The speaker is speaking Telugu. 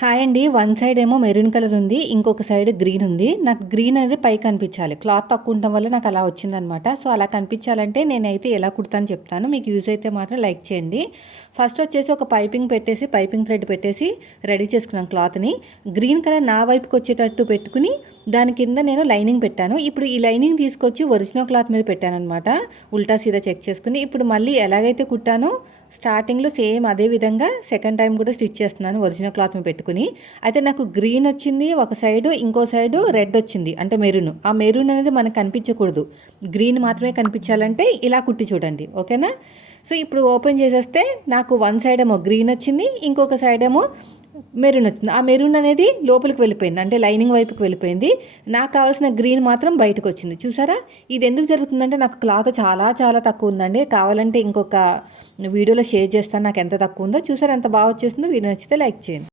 హాయ్ అండి. వన్ సైడ్ ఏమో మెరూన్ కలర్ ఉంది. ఇంకొక సైడ్ గ్రీన్ ఉంది. నాకు గ్రీన్ అనేది పైకి కనిపించాలి. క్లాత్ తక్కువ ఉండటం వల్ల నాకు అలా వచ్చిందనమాట. సో, అలా కనిపించాలంటే నేనైతే ఎలా కుడతానో చెప్తాను. మీకు యూజ్ అయితే మాత్రం లైక్ చేయండి. ఫస్ట్ వచ్చేసి ఒక పైపింగ్ పెట్టేసి, పైపింగ్ థ్రెడ్ పెట్టేసి రెడీ చేసుకున్నాను క్లాత్‌ని. గ్రీన్ కలర్ నా వైపుకి వచ్చేటట్టు పెట్టుకుని దాని కింద నేను లైనింగ్ పెట్టాను. ఇప్పుడు ఈ లైనింగ్ తీసుకొచ్చి ఒరిజినల్ క్లాత్ మీద పెట్టాననమాట. ఉల్టా సీదా చెక్ చేసుకుని. ఇప్పుడు మళ్ళీ ఎలాగైతే కుట్టానో స్టార్టింగ్లో సేమ్ అదే విధంగా సెకండ్ టైం కూడా స్టిచ్ చేస్తున్నాను ఒరిజినల్ క్లాత్ మీద పెట్టుకుని. అయితే నాకు గ్రీన్ వచ్చింది ఒక సైడు, ఇంకో సైడు రెడ్ వచ్చింది అంటే మెరూన్. ఆ మెరూన్ అనేది మనకు కనిపించకూడదు, గ్రీన్ మాత్రమే కనిపించాలంటే ఇలా కుట్టి చూడండి, ఓకేనా. సో ఇప్పుడు ఓపెన్ చేసేస్తే నాకు వన్ సైడ్ ఏమో గ్రీన్ వచ్చింది, ఇంకొక సైడ్ ఏమో మెరూన్ వచ్చింది. ఆ మెరూన్ అనేది లోపలికి వెళ్ళిపోయింది, అంటే లైనింగ్ వైపుకి వెళ్ళిపోయింది. నాకు కావాల్సిన గ్రీన్ మాత్రం బయటకు వచ్చింది. చూసారా, ఇది ఎందుకు జరుగుతుందంటే నాకు క్లాత్ చాలా చాలా తక్కువ ఉందండి. కావాలంటే ఇంకొక వీడియోలో షేర్ చేస్తాను నాకు ఎంత తక్కువ ఉందో. చూసారా ఎంత బాగా వచ్చేసిందో. వీడియో నచ్చితే లైక్ చేయండి.